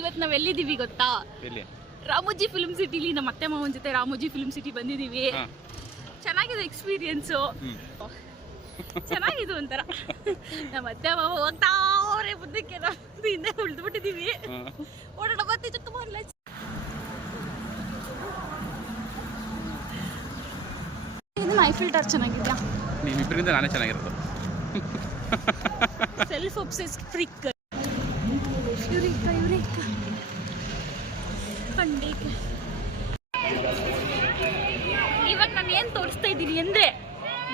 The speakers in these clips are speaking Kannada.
ಇವತ್ತು ನಾವ್ ಎಲ್ಲಿದ್ದೀವಿ ಗೊತ್ತಾ? ರಾಮೋಜಿ ಫಿಲ್ಮ್ ಸಿಟಿಲಿ ನಮ್ಮ ಅತ್ತೆ ಮಾವನ ಜೊತೆ ರಾಮೋಜಿ ಫಿಲ್ಮ್ ಸಿಟಿ ಬಂದಿದ್ದೀವಿ. ಚೆನ್ನಾಗಿದೆ ಎಕ್ಸ್ಪೀರಿಯನ್ಸು, ಚೆನ್ನಾಗಿದ್ದು ಒಂಥರ. ನಮ್ಮ ಅತ್ತೆ ಮಾವ ಹೋಗ್ತಾ ಅವರೇ ಮುಂದಕ್ಕೆ ಹಿಂದೆ ಉಳಿದ್ಬಿಟ್ಟಿದ್ದೀವಿ. ಓಡಾಡ ಬರ್ತಿತ್ತು ತುಂಬ ಐ ಫಿಲ್ಟರ್ ಚೆನ್ನಾಗಿದ್ಯಾ? ನೀವಿಬ್ಬರಿಂದ ನಾನೇ ಚೆನ್ನಾಗಿರೋದು. Self obsessed freak. ಇವಾಗ ನಾನು ಏನು ತೋರಿಸ್ತಾ ಇದ್ದೀನಿ ಅಂದ್ರೆ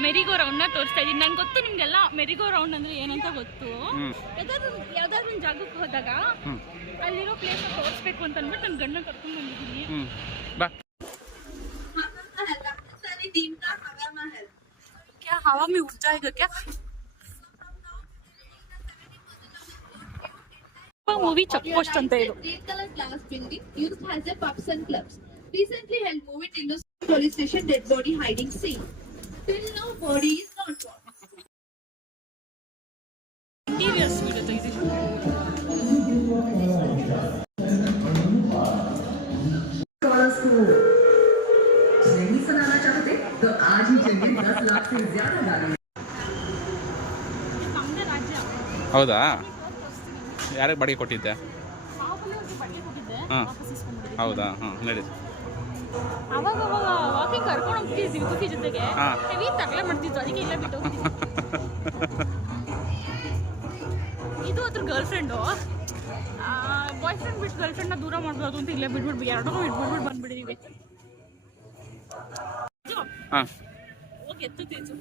ಮೆರಿಗೋ ರೌಂಡ್ನ ತೋರಿಸ್ತಾ ಇದ್ದೀನಿ. ನಂಗೆ ಗೊತ್ತು ನಿಮ್ಗೆಲ್ಲ ಮೆರಿಗೋ ರೌಂಡ್ ಅಂದ್ರೆ ಏನಂತ ಗೊತ್ತು. ಯಾವ್ದಾದ್ರು ಒಂದು ಜಾಗಕ್ಕೆ ಹೋದಾಗ ಅಲ್ಲಿರೋ ಪ್ಲೇಸ್ ತೋರಿಸ್ಬೇಕು ಅಂತ ಅಂದ್ಬಿಟ್ಟು ನನ್ನ ಗಂಡ ಕರ್ಕೊಂಡು ಬಂದಿದ್ದೀನಿ. हवा में उड़ जाएगा क्या? मूवी चेक पोस्ट ಅಂತ ಇದು. Green color glass building used as a pubs and clubs. Recently held movie in the police station dead body hiding scene. Till now body is not found. Interiors video ತೆಗೆದಿದ್ದೀನಿ. स्कॉलर्स को नहीं सुनाना चाहते तो आज ही चलिए 10 लाख से ज्यादा गाड़ी. ಹೌದಾ? ಯಾರಿಗೆ ಬಾಡಿಗೆ ಕೊಟ್ಟಿದ್ದೆ? ಹಾಂ ಹೌದಾ? ಹಾಂ ನಡಿ. ಅವಾಗ ವಾಕಿಂಗ್ ಕರ್ಕೊಂಡು ಹೋಗ್ತಿದ್ವಿ ಕುತಿ ಜೊತೆಗೆ. ಹೆವಿ ತಗಲೆ ಮಾಡ್ತಿದ್ವು, ಅದಕ್ಕೆ ಇಲ್ಲ ಬಿಟ್ಟು ಇದು ಅದ್ರ ಗರ್ಲ್ ಫ್ರೆಂಡು. ಬಾಯ್ ಫ್ರೆಂಡ್ ಬಿಟ್ಟು ಗರ್ಲ್ ಫ್ರೆಂಡ್ನ ದೂರ ಮಾಡ್ಬೋದು ಅಂತ ಇಲ್ಲೇ ಬಿಟ್ಬಿಟ್ಟು ಎರಡೂ ಬಿಟ್ಬಿಟ್ಟು ಬಂದ್ಬಿಟ್ಟಿದ್ದೀವಿ. ಹೋಗಿ ಎತ್ತು ತೇಜು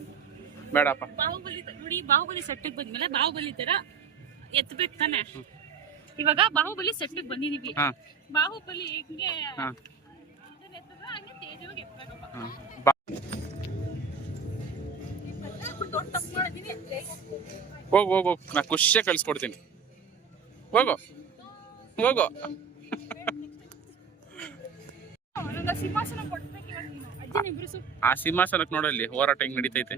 ಬೇಡಪ್ಪ. ಬಾಹುಬಲಿ ನೋಡಿ, ಬಾಹುಬಲಿ ಸೆಟ್ಟಿಗೆ ಬಂದ್ಮೇಲೆ ಬಾಹುಬಲಿ ತರ ಎತ್ತಬೇಕು ತಾನೆ. ಇವಾಗ ಬಾಹುಬಲಿ ಸೆಟ್ಟಿಗೆ ಬಂದಿದೀವಿ. ಬಾಹುಬಲಿ ಹೆಂಗೆ ಹಂಗೆ ತೇಜವಾಗಿ ಎತ್ತಬೇಕಪ್ಪ. ಹೋಗು ಹೋಗು, ನಾ ಖುಷಿಯಾಗಿ ಕಳಿಸ್ಕೊಡ್ತೀನಿ. ಹೋಗು ಹೋಗು. ಸಿಂಹಾಸನ ಕೊಡ್ಬೇಕು ಇವಾಗ ನೀನು. ಅಜ್ಜಿ ನಿಬ್ರಿಸು. ಆ ಸಿಂಹಾಸನಕ್ಕೆ ನೋಡಲ್ಲಿ ಹೋರಾಟ ಹೆಂಗ್ ನಡೀತೈತೆ.